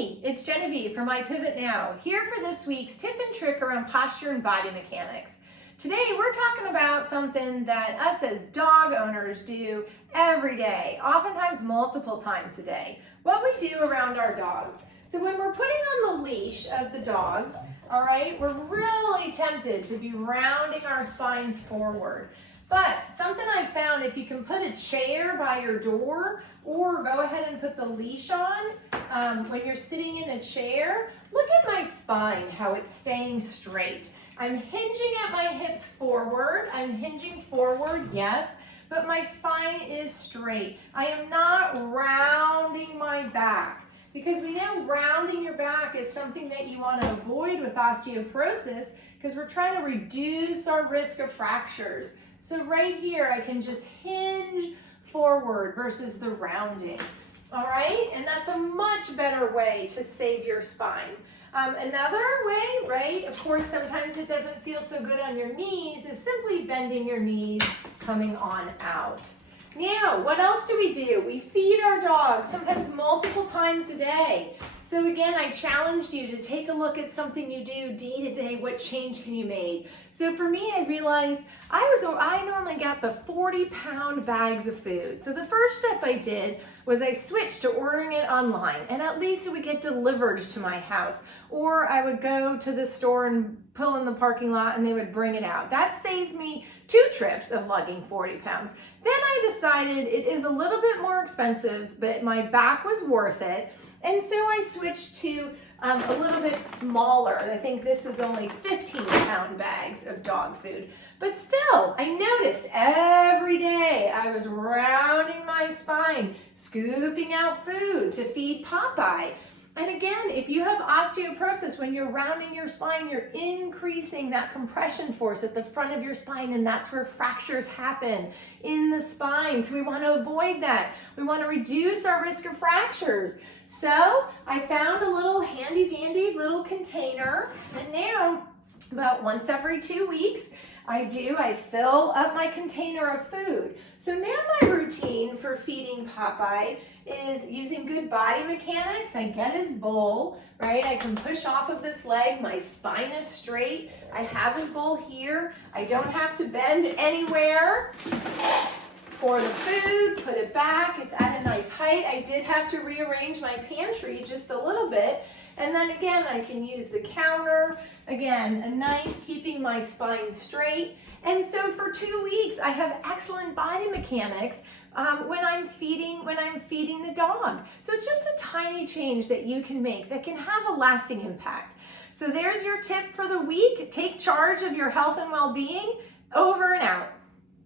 Hey, it's Genevieve from iPIVOT-now, here for this week's tip and trick around posture and body mechanics. Today we're talking about something that us as dog owners do every day, oftentimes multiple times a day. What we do around our dogs. So when we're putting on the leash of the dogs, all right, we're really tempted to be rounding our spines forward. But something I found, if you can put a chair by your door or go ahead and put the leash on when you're sitting in a chair, look at my spine, how it's staying straight. I'm hinging at my hips forward. I'm hinging forward, yes, but my spine is straight. I am not rounding my back, because we know rounding your back is something that you want to avoid with osteoporosis, because we're trying to reduce our risk of fractures. So right here, I can just hinge forward versus the rounding, all right? And that's a much better way to save your spine. Another way, right, of course, sometimes it doesn't feel so good on your knees, is simply bending your knees, coming on out. Now, what else do? We feed our dogs, sometimes multiple times a day. So again, I challenged you to take a look at something you do day to day. What change can you make? So for me, I realized I normally got the 40-pound bags of food. So the first step I did was I switched to ordering it online, and at least it would get delivered to my house. Or I would go to the store and pull in the parking lot and they would bring it out. That saved me 2 trips of lugging 40 pounds. Then I decided it is a little bit more expensive, but my back was worth it. And so I switched to a little bit smaller. I think this is only 15-pound bags of dog food. But still, I noticed every day I was rounding my spine, scooping out food to feed Popeye. And again, if you have osteoporosis, when you're rounding your spine, you're increasing that compression force at the front of your spine, and that's where fractures happen in the spine. So we want to avoid that. We want to reduce our risk of fractures. So I found a little handy dandy little container, and now about once every 2 weeks, I fill up my container of food. So now my routine for feeding Popeye is using good body mechanics. I get his bowl, right? I can push off of this leg. My spine is straight. I have his bowl here. I don't have to bend anywhere. Pour the food, put it back. It's at a nice height. I did have to rearrange my pantry just a little bit. And then again, I can use the counter. Again, a nice keeping my spine straight. And so for 2 weeks, I have excellent body mechanics when I'm feeding the dog. So it's just a tiny change that you can make that can have a lasting impact. So there's your tip for the week. Take charge of your health and well-being. Over and out.